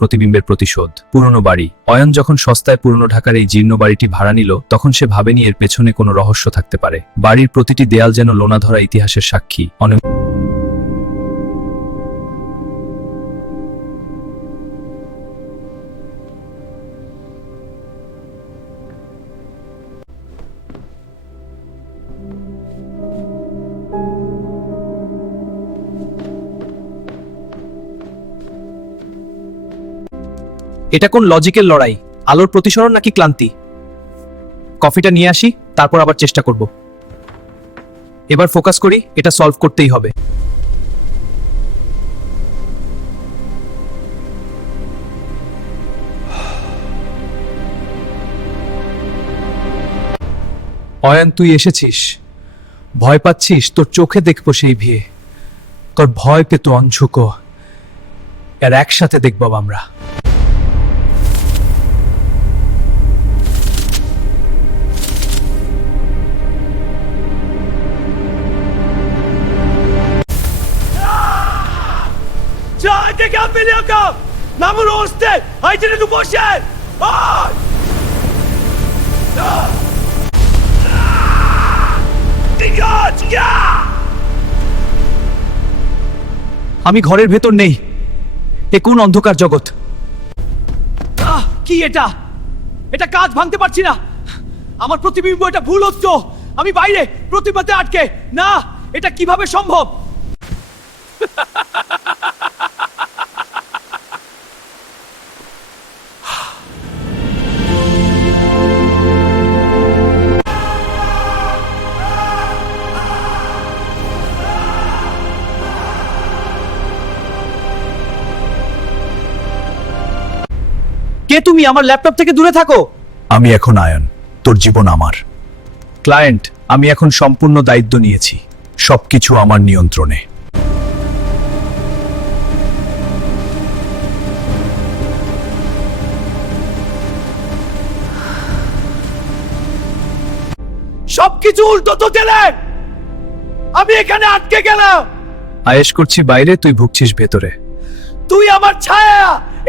প্রতিবিম্বের প্রতিশোধ। পুরনো বাড়ি। অয়ন যখন সস্তায় পুরনো ঢাকার এই জীর্ণ বাড়িটি ভাড়া নিল তখন সে ভাবেনি এর পেছনে কোনো রহস্য থাকতে পারে। বাড়ির প্রতিটি দেয়াল যেন লোনাধরা ইতিহাসের সাক্ষী। এটা কোন লজিকের লড়াই? আলোর প্রতিসরণ নাকি ক্লান্তি? কফিটা নিয়ে আসি, তারপর আবার চেষ্টা করব। এবার ফোকাস করি, এটা সলভ করতেই হবে। অয়ন, তুই এসেছিস। ভয় পাচ্ছিস? তোর চোখে দেখবো সেই ভিয়ে। তোর ভয় পেত অঞ্চুকো। এর একসাথে দেখব আমরা। Ciao, che camminiamo! Namo roste! Hai tenuto poche! Ai! আমি ঘরের ভেতর নেই। এ কোন অন্ধকার জগৎ? কি এটা? এটা কাজ ভাঙতে পারছি না। আমার প্রতিবিম্ব, এটা ভুল হচ্ছে। আমি বাইরে প্রতিবাদে আটকে। না, এটা কিভাবে সম্ভব? কে তুমি? আমার ল্যাপটপ থেকে দূরে থাকো। আমি এখন আয়ন, তোর জীবন আমার। ক্লায়েন্ট, আমি এখন সম্পূর্ণ দায়িত্ব নিয়েছি। সবকিছু আমার নিয়ন্ত্রণে। সবকিছু উল্টো তো দিলে। আমি এখানে আটকে গেলাম। আয়েশ করছি বাইরে, তুই ভুগছিস ভেতরে। তুই আমার ছায়া।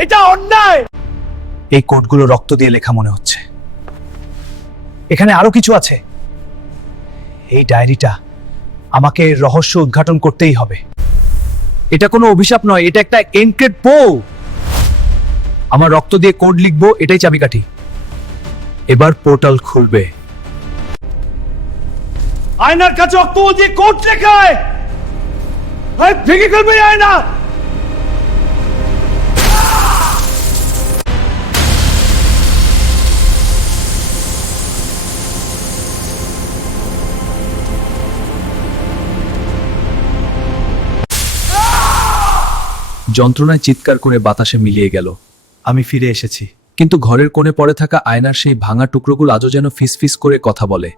এটা অন্যায়। এই কোডগুলো রক্ত দিয়ে লেখা মনে হচ্ছে। এখানে আরো কিছু আছে। এই ডায়েরিটা, আমাকে এর রহস্য উদ্ঘাটন করতেই হবে। এটা কোনো অভিশাপ নয়, এটা একটা এনক্রিপ্ট বই। আমার রক্ত দিয়ে কোড লিখবো, এটাই চাবিকাঠি। এবার পোর্টাল খুলবে। আয়নার কাছে রক্ত দিয়ে কোট লেখায়। ভেঙে ফেলবে আয়না। যন্ত্রণায় চিৎকার করে বাতাসে মিলিয়ে গেল। আমি ফিরে এসেছি। কিন্তু ঘরের কোণে পড়ে থাকা আয়নার সেই ভাঙা টুকরোগুলো আজও যেন ফিসফিস করে কথা বলে।